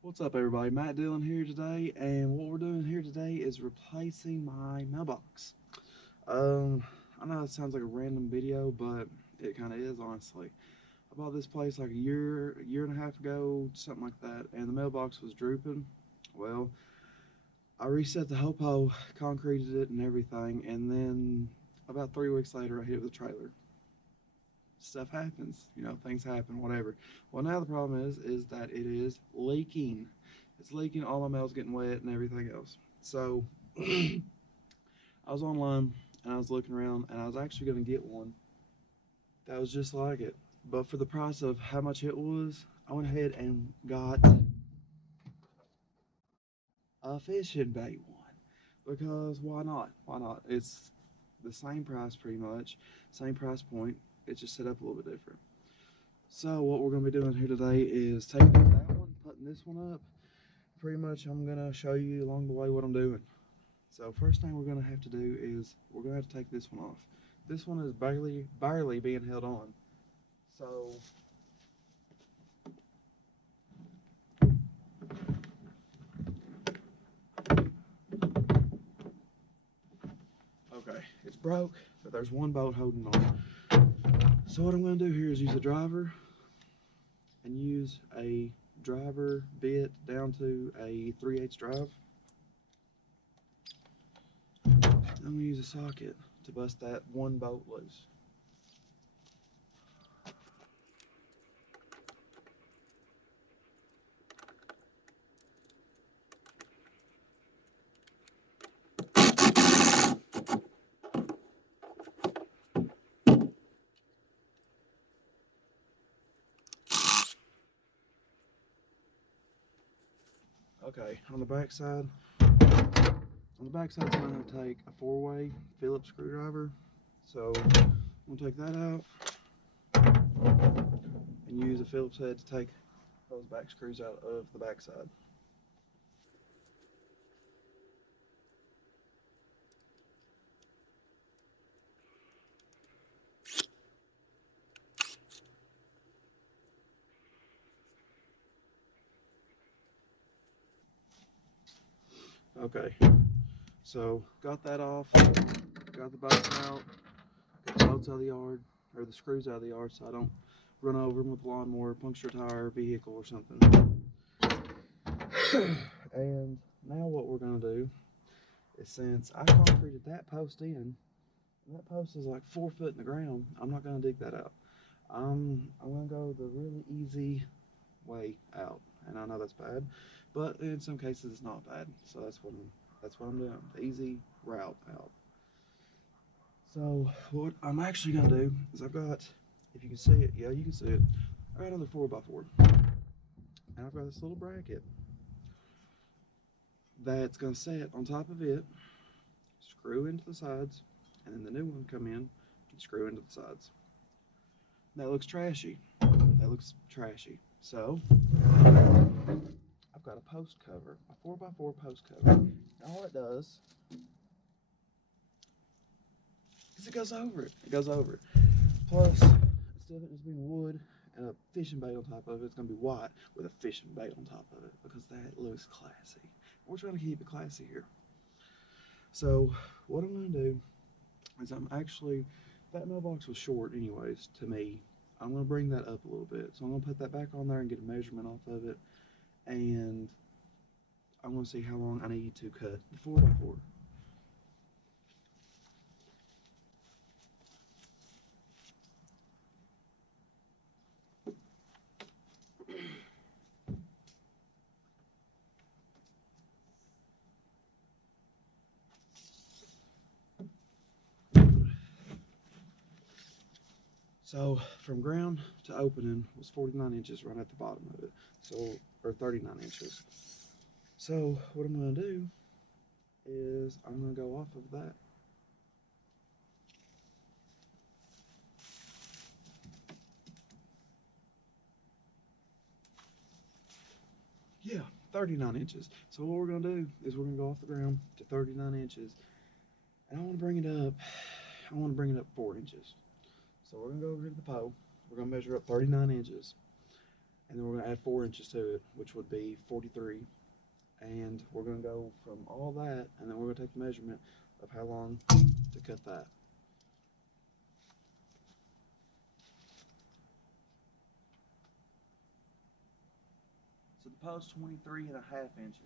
What's up, everybody? Matt Dillon here today, and what we're doing here today is replacing my mailbox. Um, I know it sounds like a random video, but it kind of is, honestly. I bought this place like a year and a half ago, something like that, and the mailbox was drooping. Well, I reset the hopo, concreted it, and everything, and then about 3 weeks later, I hit the trailer. Stuff happens, things happen, whatever. Well, now the problem is that it is leaking. It's leaking. All my mail's getting wet and everything else. So I was online and I was looking around and I was actually going to get one that was just like it. But for the price of how much it was, I went ahead and got a fishing bait one. Because why not? Why not? It's the same price pretty much, same price point. It's just set up a little bit different. So what we're going to be doing here today is taking that one, putting this one up. Pretty much I'm going to show you along the way what I'm doing. So first thing we're going to have to do is we're going to have to take this one off. This one is barely being held on. So okay, it's broke, but there's one bolt holding on. So what I'm going to do here is use a driver and use a driver bit down to a 3/8 drive. I'm going to use a socket to bust that one bolt loose. Okay, on the back side, I'm going to take a 4-way Phillips screwdriver. So I'm going to take that out and use a Phillips head to take those back screws out of the back side. Okay, so got that off, got the bolts out, got the bolts out of the yard, or the screws out of the yard so I don't run over them with a lawnmower, puncture a tire, vehicle, or something. And now what we're going to do is, since I concreted that post in, and that post is like 4 foot in the ground, I'm not going to dig that out. I'm going to go the really easy way out, and I know that's bad, but in some cases it's not bad. So that's what I'm doing. The easy route out. So what I'm actually gonna do is I've got, if you can see it, yeah, you can see it. I got another 4x4, and I've got this little bracket that's gonna sit on top of it, screw into the sides, and then the new one come in and screw into the sides. That looks trashy. That looks trashy. So I've got a post cover, a 4x4 post cover. And all it does is it goes over it. It goes over it. Plus, instead of it just being wood and a fishing bait on top of it, it's going to be white with a fishing bait on top of it because that looks classy. We're trying to keep it classy here. So, what I'm going to do is that mailbox was short anyways to me. I'm going to bring that up a little bit. So, I'm going to put that back on there and get a measurement off of it. And I'm going to see how long I need to cut the 4x4. So from ground to opening was 49 inches right at the bottom of it. So, or 39 inches. So what I'm going to do is I'm going to go off of that. Yeah, 39 inches. So what we're going to do is we're going to go off the ground to 39 inches. And I want to bring it up. I want to bring it up 4 inches. So we're going to go over to the pole. We're going to measure up 39 inches. and then we're going to add 4 inches to it, which would be 43. And we're going to go from all that, and then we're going to take the measurement of how long to cut that. So the post 23.5 inches.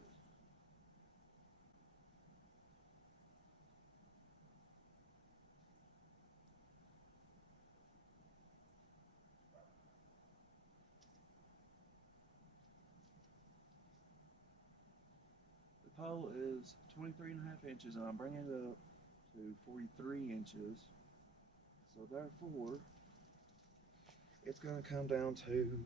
The pole is 23.5 inches, and I'm bringing it up to 43 inches. So therefore, it's going to come down to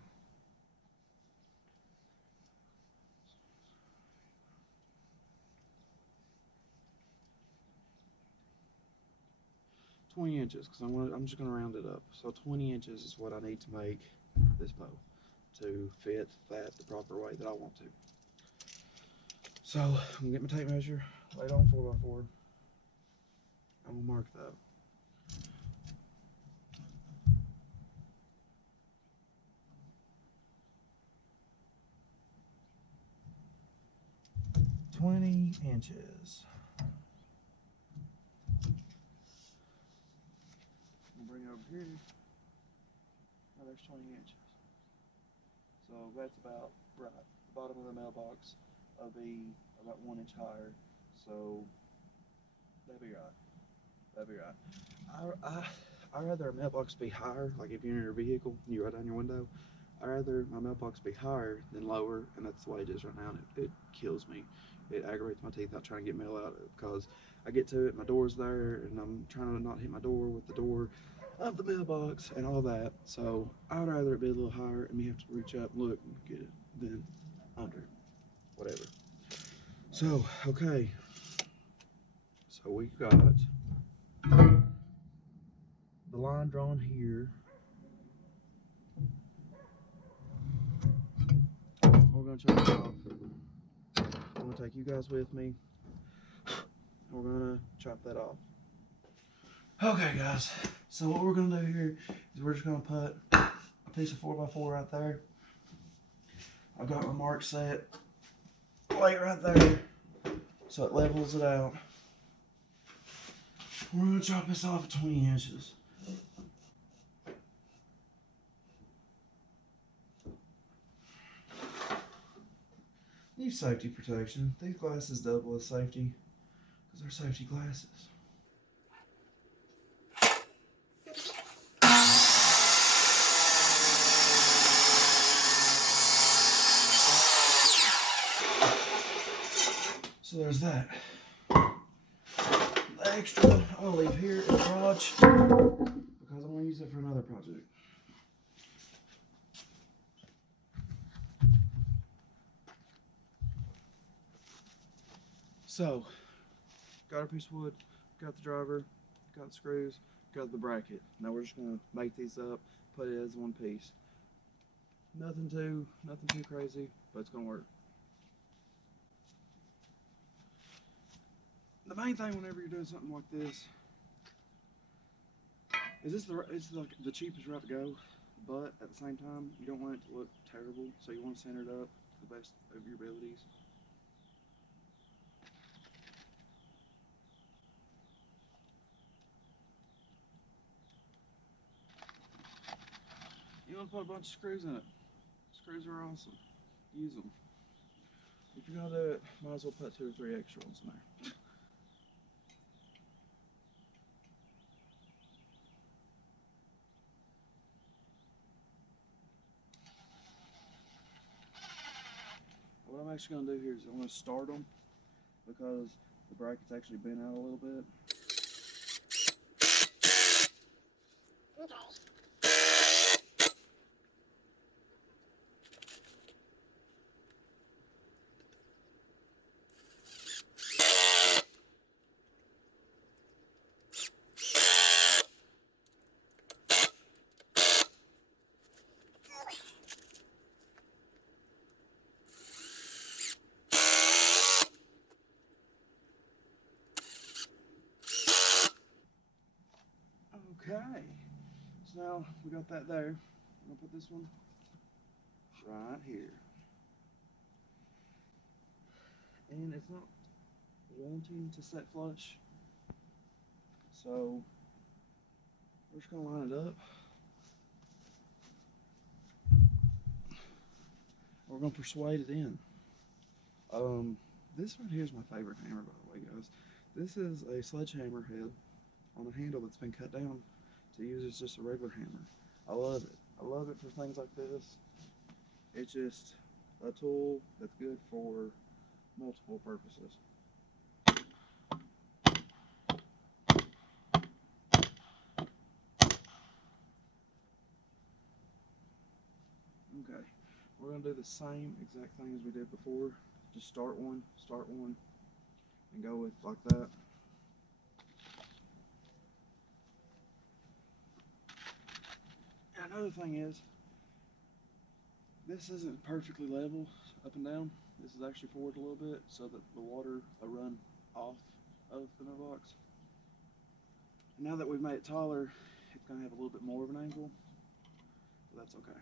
20 inches, because I'm just going to round it up. So 20 inches is what I need to make this bow to fit that the proper way that I want to. So I'm going to get my tape measure, lay it on 4x4. I'm going to mark that. "20 inches. I'm bring it over here. Now there's 20 inches. So that's about right. The bottom of the mailbox will be about 1 inch higher. So that'd be right. That'd be right. I'd rather a mailbox be higher, like if you're in your vehicle and you roll down your window. I'd rather my mailbox be higher than lower, and that's the way it is right now, and it kills me. It aggravates my teeth out trying to get mail out because I get to it, my door's there, and I'm trying to not hit my door with the door of the mailbox and all that. So I'd rather it be a little higher and me have to reach up and look and get it than under, whatever. So, okay. So we've got the line drawn here. We're going to chop it off. I'm going to take you guys with me. We're going to chop that off. Okay, guys. So what we're going to do here is we're just going to put a piece of 4x4 right there. I've got my mark set. Lay it right there so it levels it out. We're going to chop this off at 20 inches. Use safety protection. These glasses double as safety because they're safety glasses. So there's that. The extra I'm going to leave here in the garage because I'm going to use it for another project. So, got our piece of wood, got the driver, got the screws, got the bracket. Now we're just going to make these up, put it as one piece. Nothing too crazy, but it's going to work. The main thing whenever you're doing something like this is it's like the cheapest route to go, but at the same time you don't want it to look terrible, so you want to center it up to the best of your abilities. You want to put a bunch of screws in it. Screws are awesome. Use them. If you're gonna do it, might as well put 2 or 3 extra ones in there. What I'm actually going to do here is I'm going to start them because the bracket's actually bent out a little bit. Okay, so now we got that there. I'm going to put this one right here. And it's not wanting to set flush, so we're just gonna line it up. We're gonna persuade it in. This one here is my favorite hammer, by the way, guys. This is a sledgehammer head on a handle that's been cut down to use as just a regular hammer. I love it. I love it for things like this. It's just a tool that's good for multiple purposes. Okay, we're gonna do the same exact thing as we did before. Just start one, and go with like that. And another thing is, this isn't perfectly level up and down. This is actually forward a little bit so that the water will run off of the mailbox. And now that we've made it taller, it's going to have a little bit more of an angle, but that's okay.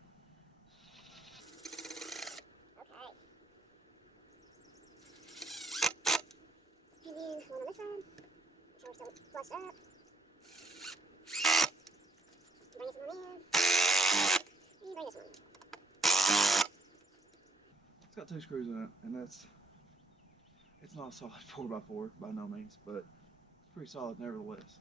And then one on this side, make sure we're still flushed up. Bring this one in. And bring this one. It's got 2 screws in it, and it's not a solid 4x4 by no means, but it's pretty solid nevertheless.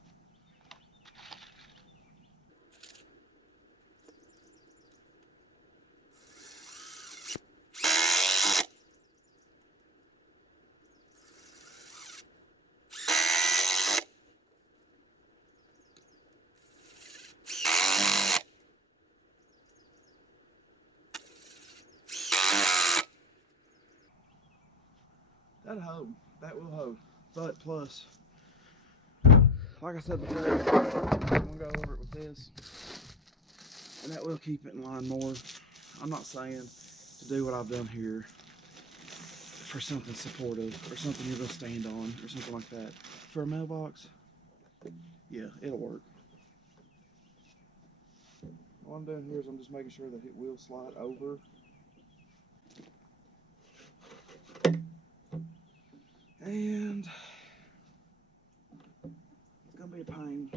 That'll hold. That will hold. But plus, like I said before, I'm gonna go over it with this, and that will keep it in line more. I'm not saying to do what I've done here for something supportive or something you're gonna stand on or something like that. For a mailbox, yeah, it'll work. What I'm doing here is I'm just making sure that it will slide over. And it's gonna be a pain.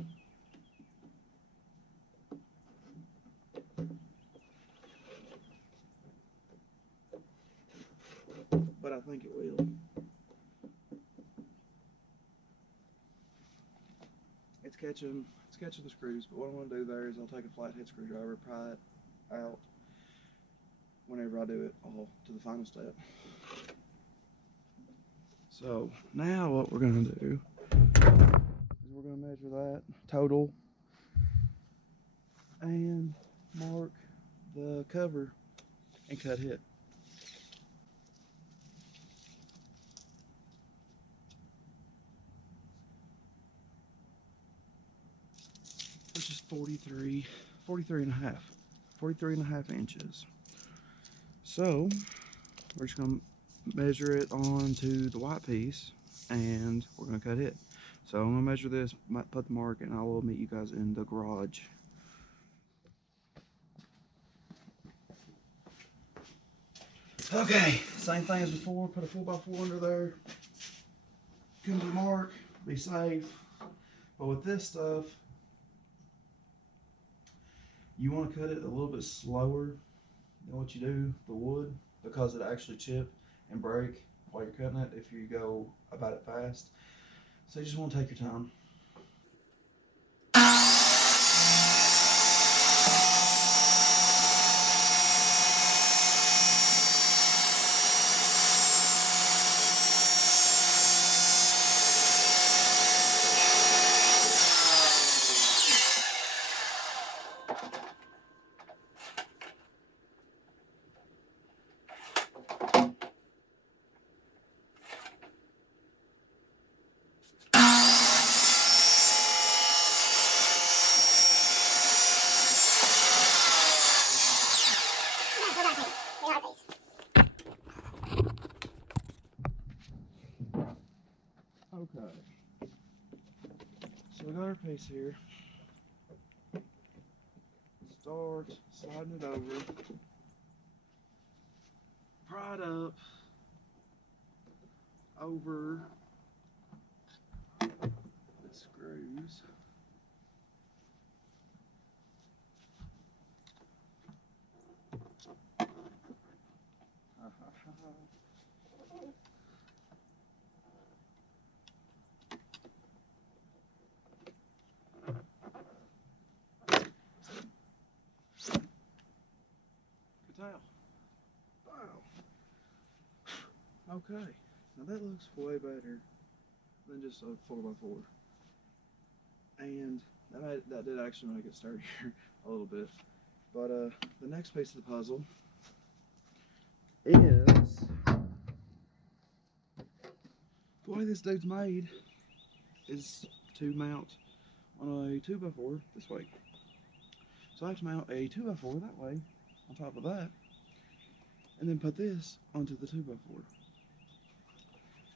But I think it will. It's catching the screws, but what I'm gonna do there is I'll take a flathead screwdriver, pry it out whenever I do it all to the final step. So now what we're gonna do is we're gonna measure that total and mark the cover and cut it. Which is 43 and a half inches. So we're just gonna measure it onto the white piece and we're gonna cut it. So I'm gonna measure this, put the mark, and I will meet you guys in the garage. Okay, same thing as before, put a 4x4 under there, come to the mark, be safe. But with this stuff, you want to cut it a little bit slower than what you do the wood, because it actually chip and break while you're cutting it if you go about it fast. So you just want to take your time. Okay, so we got our piece here. Start sliding it over. right up over the screws. Good towel. Wow. Okay. Now that looks way better than just a 4x4. And that did actually make it sturdier a little bit. But the next piece of the puzzle is the way this dude's made is to mount on a 2x4 this way. So I have to mount a 2x4 that way on top of that, and then put this onto the 2x4.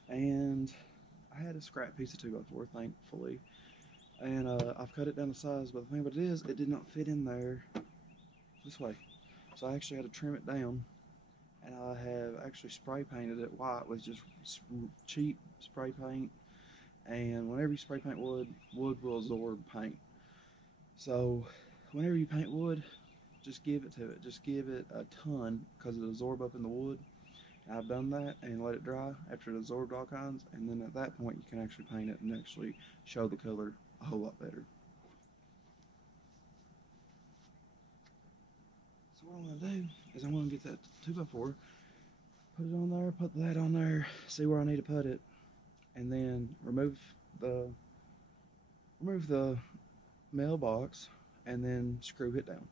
And I had a scrap piece of 2x4, thankfully, and I've cut it down to size. But the thing about it is, it did not fit in there this way, so I actually had to trim it down. And I have actually spray painted it white with just cheap spray paint. And whenever you spray paint wood, wood will absorb paint. So whenever you paint wood, just give it to it. Just give it a ton because it'll absorb up in the wood. And I've done that and let it dry after it absorbed all kinds. And then at that point, you can actually paint it and actually show the color a whole lot better. So what I'm going to do is I'm going to get that 2x4, put it on there, put that on there, see where I need to put it, and then remove the mailbox and then screw it down.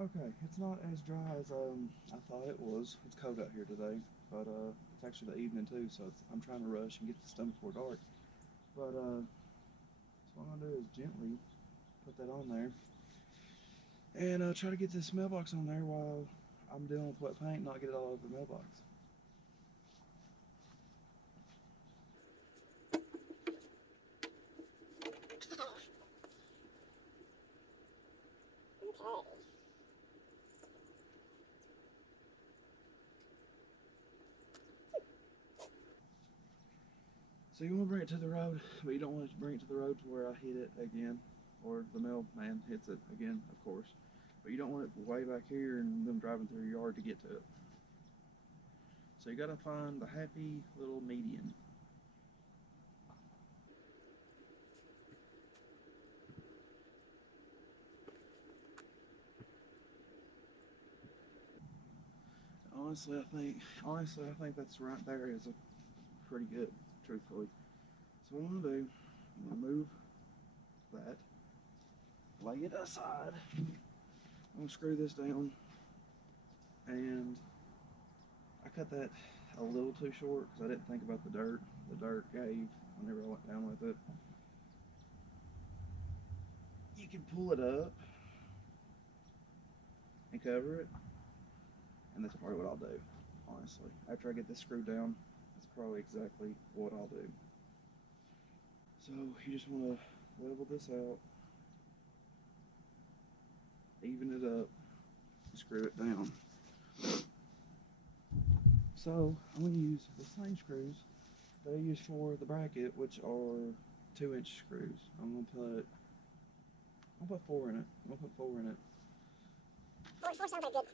Okay, it's not as dry as I thought it was. It's cold out here today, but it's actually the evening too, so I'm trying to rush and get this done before dark. But so what I'm gonna do is gently put that on there and try to get this mailbox on there while I'm dealing with wet paint, not get it all over the mailbox. So you want to bring it to the road, but you don't want to bring it to the road to where I hit it again, or the mailman hits it again, of course. But you don't want it way back here and them driving through your yard to get to it. So you got to find the happy little median. Honestly, I think that's right there is a pretty good, truthfully. So what I'm gonna do, I'm gonna move that, lay it aside. I'm gonna screw this down, and I cut that a little too short because I didn't think about the dirt. The dirt gave whenever I went down with it. You can pull it up and cover it, and that's probably what I'll do. Honestly, after I get this screwed down, that's probably exactly what I'll do. So you just want to level this out, even it up, screw it down. So I'm going to use the same screws that I use for the bracket, which are 2-inch screws. I'm gonna put 4 in it. I'm gonna put 4 in it. Four sounds like a good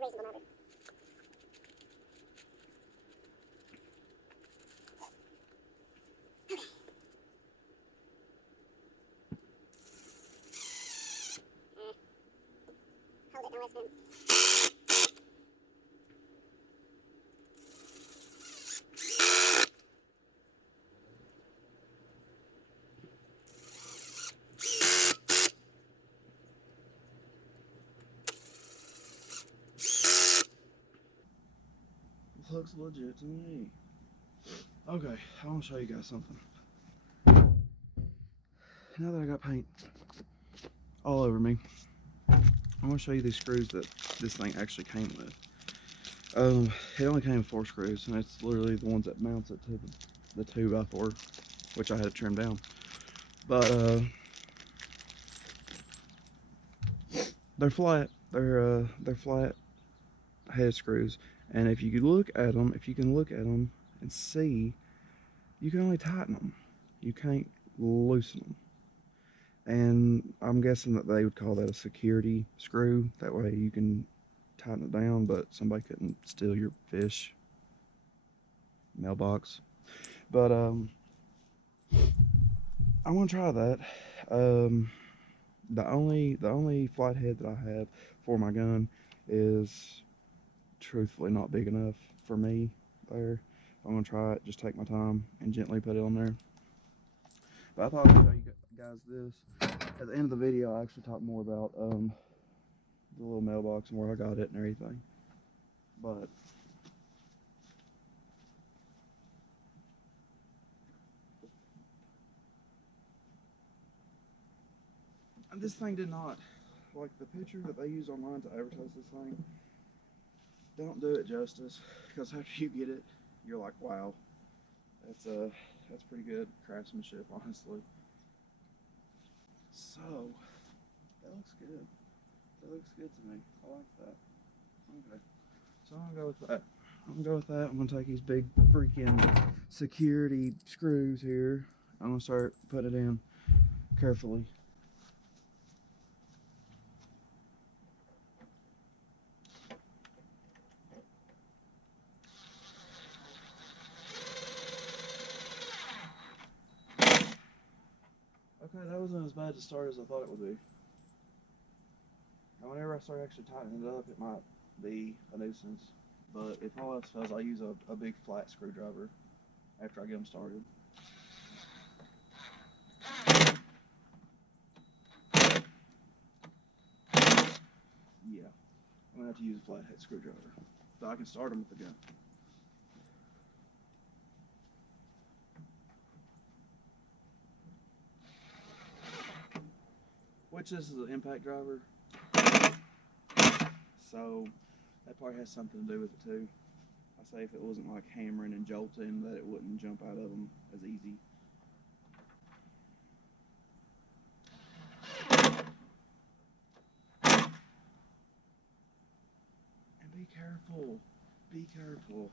reasonable number. Hold it, no less than. Looks legit to me. Okay, I want to show you guys something. Now that I got paint all over me, I want to show you these screws that this thing actually came with. It only came with 4 screws, and it's literally the ones that mounts it to the 2x4, which I had to trim down. But They're flat. They're flat head screws, and if you look at them, if you can look at them and see, you can only tighten them. You can't loosen them. And I'm guessing that they would call that a security screw. That way you can tighten it down, but somebody couldn't steal your fish mailbox. But I want to try that. Um, the only flathead that I have for my gun is truthfully not big enough for me there. I'm gonna try it, just take my time and gently put it on there. But I thought I'd show you guys this. At the end of the video, I actually talk more about the little mailbox and where I got it and everything. But this thing did not, like the picture that they use online to advertise this thing, don't do it justice, because after you get it, you're like, wow, that's pretty good craftsmanship, honestly. So that looks good. That looks good to me. I like that. Okay, so I'm gonna go with that. I'm gonna go with that. I'm gonna take these big freaking security screws here. I'm gonna start putting it in carefully. Okay, that wasn't as bad to start as I thought it would be. And whenever I start actually tightening it up, it might be a nuisance. But if all else fails, I use a big flat screwdriver after I get them started. Yeah, I'm gonna have to use a flathead screwdriver so I can start them with the gun. Which this is an impact driver, so that probably has something to do with it too. I say if it wasn't like hammering and jolting, that it wouldn't jump out of them as easy. And be careful. Be careful.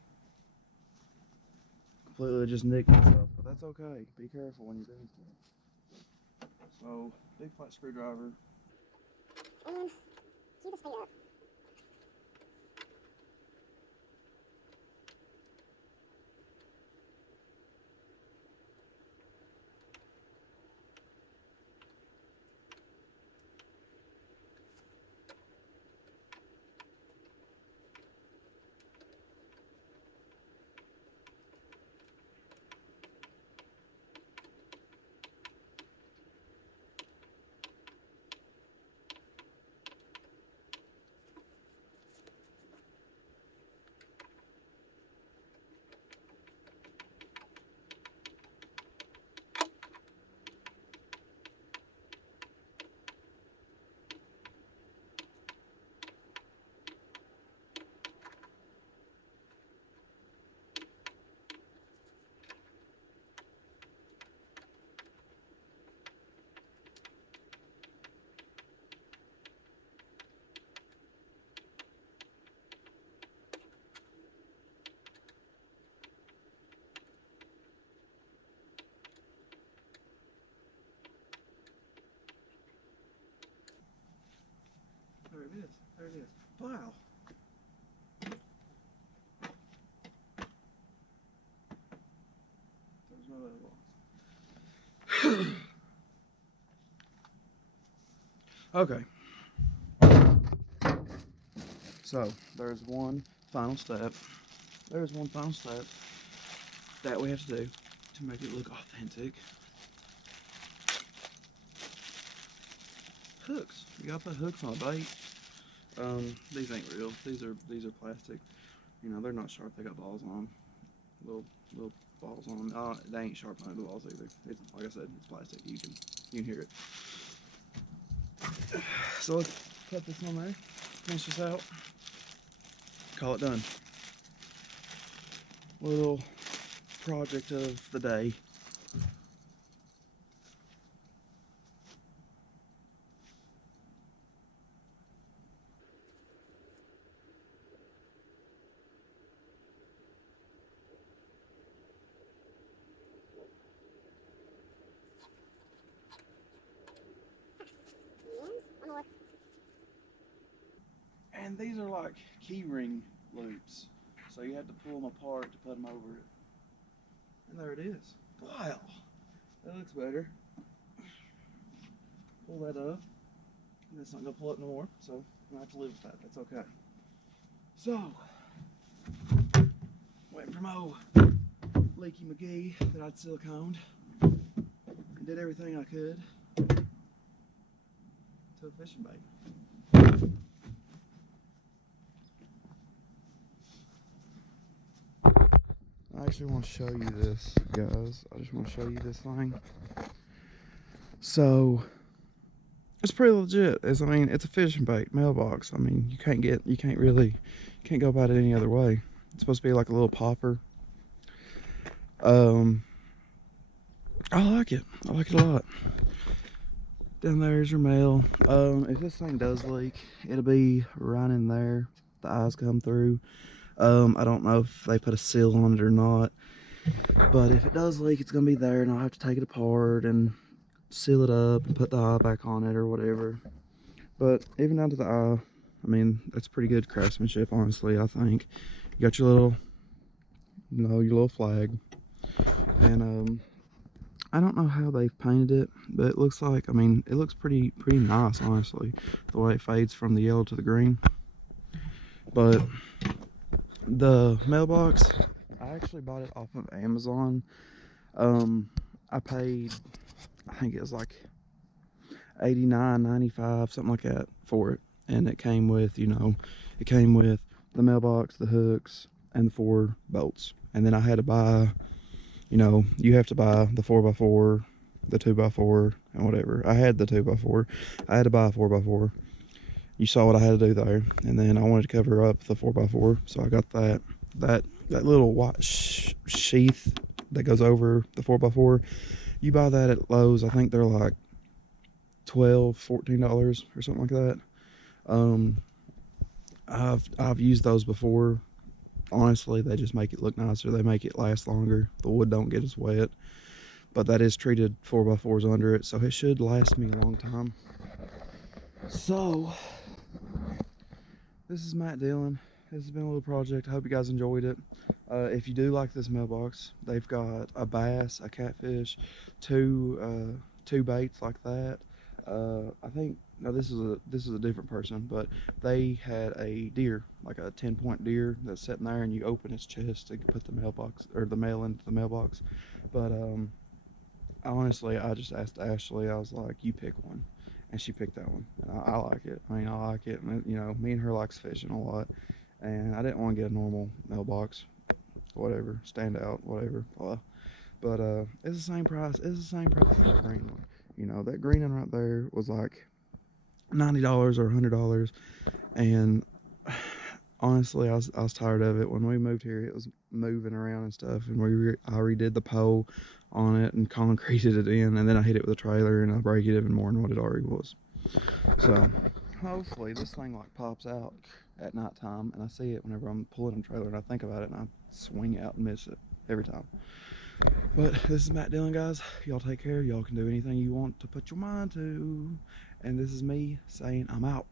Completely just nicked myself, but that's okay. Be careful when you're doing stuff. So, big flat screwdriver. And keep the speed up. There it is. There it is. Wow. There's no other loss. Okay. So, there's one final step. There's one final step that we have to do to make it look authentic. Hooks. You gotta put hooks on a bait. These ain't real. These are plastic. You know, they're not sharp. They got balls on them. Little balls on them. They ain't sharp on the balls either. It's like I said, it's plastic. You can hear it. So let's put this on there. Finish this out. Call it done. Little project of the day. And these are like key ring loops. So you had to pull them apart to put them over it. And there it is. Wow. That looks better. Pull that up. And it's not going to pull up no more. So I'm going to have to live with that. That's okay. So, went from old Leaky McGee that I'd siliconed. And did everything I could to a fishing bait. I actually want to show you this, guys. I just want to show you this thing. So, it's pretty legit. I mean, it's a fishing bait mailbox. I mean, you can't go about it any other way. It's supposed to be like a little popper. I like it. I like it a lot. Down there is your mail. If this thing does leak, it'll be right in there. The eyes come through. I don't know if they put a seal on it or not, but if it does leak, it's gonna be there, and I'll have to take it apart and seal it up and put the eye back on it or whatever. But even down to the eye, I mean, that's pretty good craftsmanship, honestly. I think you got your little, your little flag, and I don't know how they've painted it, but it looks like, I mean, it looks pretty nice, honestly, the way it fades from the yellow to the green. But the mailbox, I actually bought it off of Amazon. I paid, I think it was like $89.95, something like that, for it. And it came with, it came with the mailbox, the hooks, and the 4 bolts. And then I had to buy, you have to buy the 4x4, the 2x4, and whatever. I had the 2x4. I had to buy a 4x4. You saw what I had to do there. And then I wanted to cover up the 4x4, so I got that little white sheath that goes over the 4x4. You buy that at Lowe's. I think they're like $12, $14 or something like that. I've used those before. Honestly, they just make it look nicer. They make it last longer. The wood don't get as wet. But that is treated 4x4s under it, so it should last me a long time. So, this is Matt Dillon. This has been a little project. I hope you guys enjoyed it. If you do like this mailbox, they've got a bass, a catfish, two baits like that. I think, no, this is a different person, but they had a deer, like a 10-point deer that's sitting there, and you open its chest to put the mailbox or the mail into the mailbox. But honestly, I just asked Ashley. I was like, "You pick one," and she picked that one. I like it. I mean, I like it. And, me and her likes fishing a lot, and I didn't want to get a normal mailbox, whatever, stand out, whatever. But it's the same price. It's the same price as that green one. That green one right there was like $90 or $100, and honestly, I was tired of it. When we moved here, it was moving around and stuff, and I redid the pole on it and concreted it in, and then I hit it with a trailer and I break it even more than what it already was. So hopefully this thing like pops out at nighttime, and I see it whenever I'm pulling a trailer, and I think about it, and I swing out and miss it every time. But this is Matt Dillon, guys. Y'all take care. Y'all can do anything you want to put your mind to. And this is me saying I'm out.